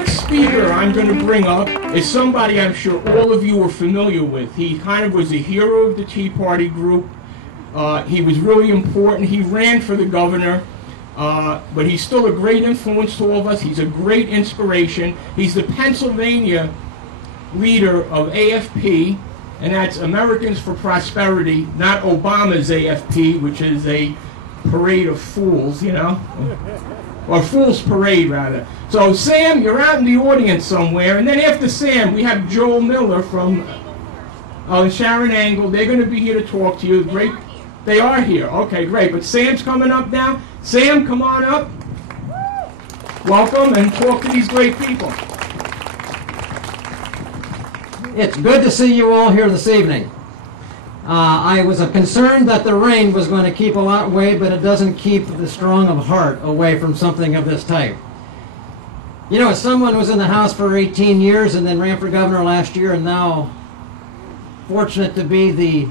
next speaker I'm going to bring up is somebody I'm sure all of you are familiar with. He kind of was a hero of the Tea Party group. He was really important. He ran for the governor, but he's still a great influence to all of us. He's a great inspiration. He's the Pennsylvania leader of AFP, and that's Americans for Prosperity, not Obama's AFP, which is a parade of fools, you know, or Fool's Parade, rather. So, Sam, you're out in the audience somewhere, and then after Sam, we have Joel Miller from Sharon Angle. They're going to be here to talk to you. Great. They are here. Okay, great. But Sam's coming up now. Sam, come on up. Welcome, and talk to these great people. It's good to see you all here this evening. I was concerned that the rain was going to keep a lot away, but it doesn't keep the strong of heart away from something of this type. You know, as someone who was in the House for 18 years and then ran for governor last year, and now fortunate to be the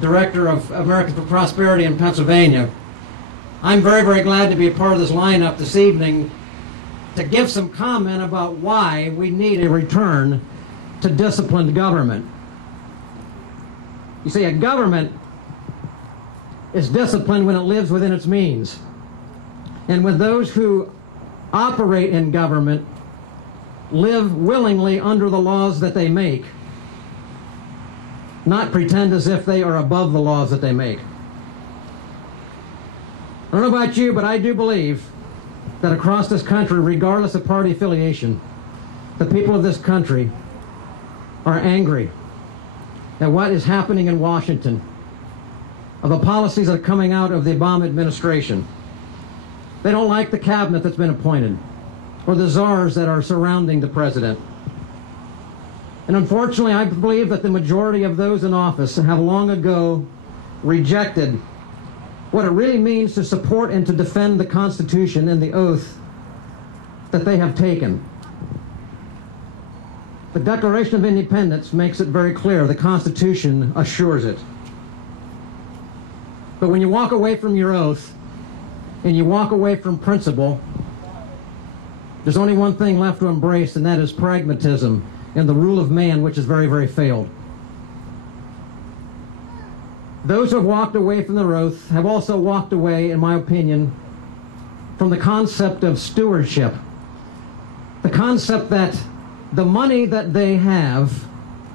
director of Americans for Prosperity in Pennsylvania, I'm very, very glad to be a part of this lineup this evening to give some comment about why we need a return to disciplined government. You see, a government is disciplined when it lives within its means. And when those who operate in government live willingly under the laws that they make, not pretend as if they are above the laws that they make. I don't know about you, but I do believe that across this country, regardless of party affiliation, the people of this country are angry at what is happening in Washington, of the policies that are coming out of the Obama administration. They don't like the cabinet that's been appointed, or the czars that are surrounding the president. And unfortunately, I believe that the majority of those in office have long ago rejected what it really means to support and to defend the Constitution and the oath that they have taken. The Declaration of Independence makes it very clear. The Constitution assures it. But when you walk away from your oath and you walk away from principle, there's only one thing left to embrace, and that is pragmatism and the rule of man, which is very, very failed. Those who have walked away from their oath have also walked away, in my opinion, from the concept of stewardship. The concept that the money that they have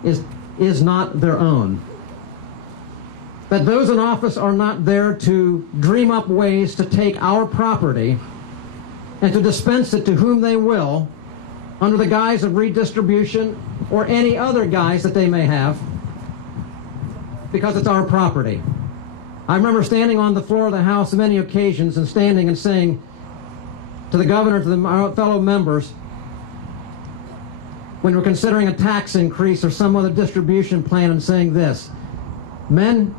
is not their own. That those in office are not there to dream up ways to take our property and to dispense it to whom they will under the guise of redistribution or any other guise that they may have, because it's our property. I remember standing on the floor of the House on many occasions and standing and saying to the governor, to my fellow members, when we're considering a tax increase or some other distribution plan, and saying this: men,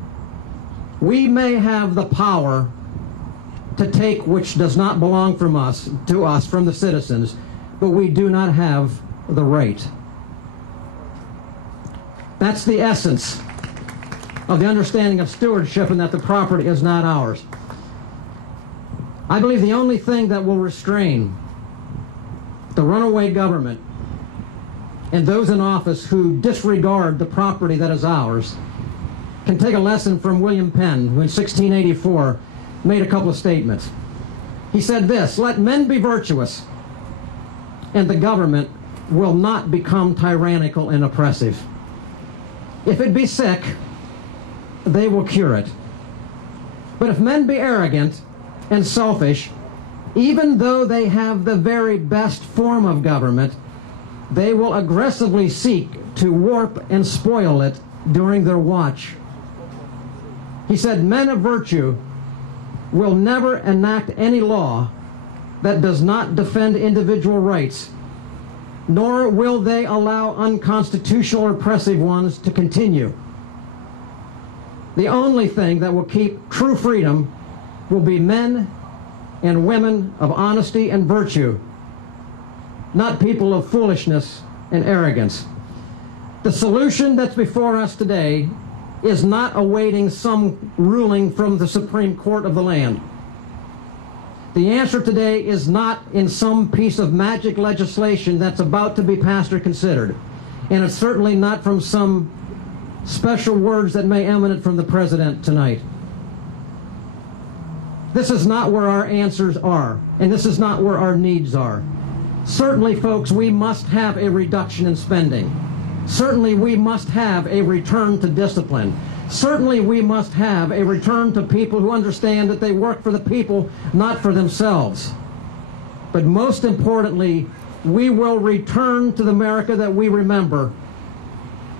we may have the power to take which does not belong from us, to us, from the citizens, but we do not have the right. That's the essence of the understanding of stewardship, and that the property is not ours. I believe the only thing that will restrain the runaway government and those in office who disregard the property that is ours can take a lesson from William Penn, who in 1684 made a couple of statements. He said this: "Let men be virtuous, and the government will not become tyrannical and oppressive. If it be sick, they will cure it. But if men be arrogant and selfish, even though they have the very best form of government, they will aggressively seek to warp and spoil it during their watch." He said, men of virtue will never enact any law that does not defend individual rights, nor will they allow unconstitutional or oppressive ones to continue. The only thing that will keep true freedom will be men and women of honesty and virtue, not people of foolishness and arrogance. The solution that's before us today is not awaiting some ruling from the Supreme Court of the land. The answer today is not in some piece of magic legislation that's about to be passed or considered. And it's certainly not from some special words that may emanate from the President tonight. This is not where our answers are, and this is not where our needs are. Certainly, folks, we must have a reduction in spending. Certainly, we must have a return to discipline. Certainly, we must have a return to people who understand that they work for the people, not for themselves. But most importantly, we will return to the America that we remember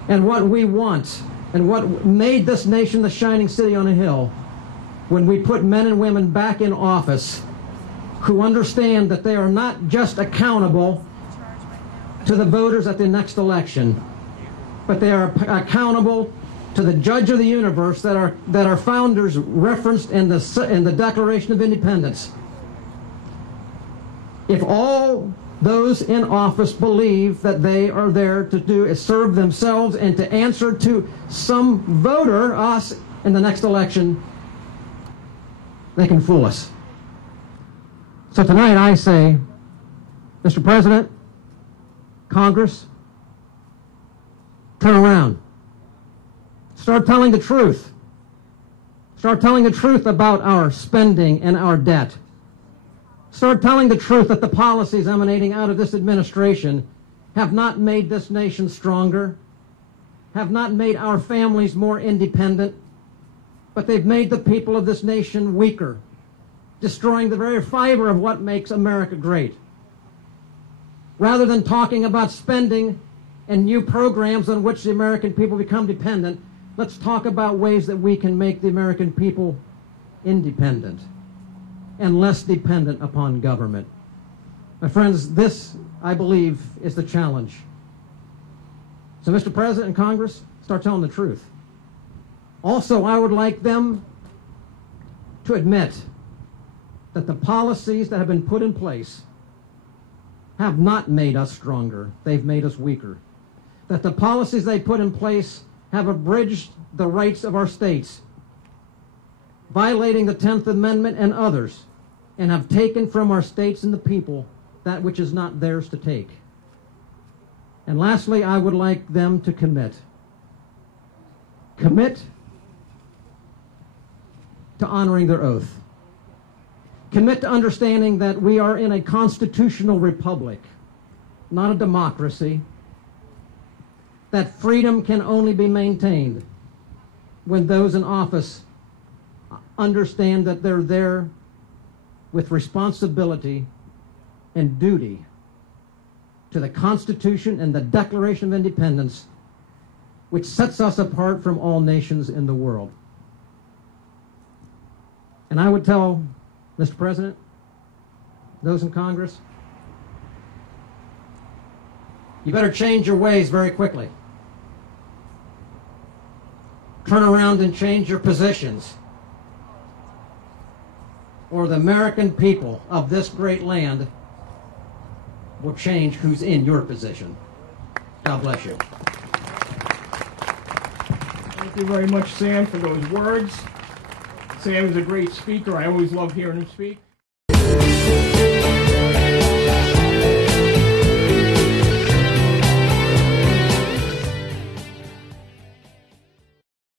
and what we want and what made this nation the shining city on a hill when we put men and women back in office who understand that they are not just accountable to the voters at the next election, but they are accountable to the judge of the universe that our founders referenced in the Declaration of Independence. If all those in office believe that they are there to do is serve themselves and to answer to some voter, us, in the next election, they can fool us. So tonight I say, Mr. President, Congress, turn around. Start telling the truth. Start telling the truth about our spending and our debt. Start telling the truth that the policies emanating out of this administration have not made this nation stronger, have not made our families more independent, but they've made the people of this nation weaker, destroying the very fiber of what makes America great. Rather than talking about spending and new programs on which the American people become dependent, let's talk about ways that we can make the American people independent and less dependent upon government. My friends, this, I believe, is the challenge. So, Mr. President and Congress, start telling the truth. Also, I would like them to admit that the policies that have been put in place have not made us stronger. They've made us weaker. That the policies they put in place have abridged the rights of our states, violating the 10th Amendment and others, and have taken from our states and the people that which is not theirs to take. And lastly, I would like them to commit to honoring their oath. Commit to understanding that we are in a constitutional republic, not a democracy, that freedom can only be maintained when those in office understand that they're there with responsibility and duty to the Constitution and the Declaration of Independence, which sets us apart from all nations in the world. And I would tell Mr. President, those in Congress, you better change your ways very quickly. Turn around and change your positions, or the American people of this great land will change who's in your position. God bless you. Thank you very much, Sam, for those words. Sam is a great speaker. I always love hearing him speak.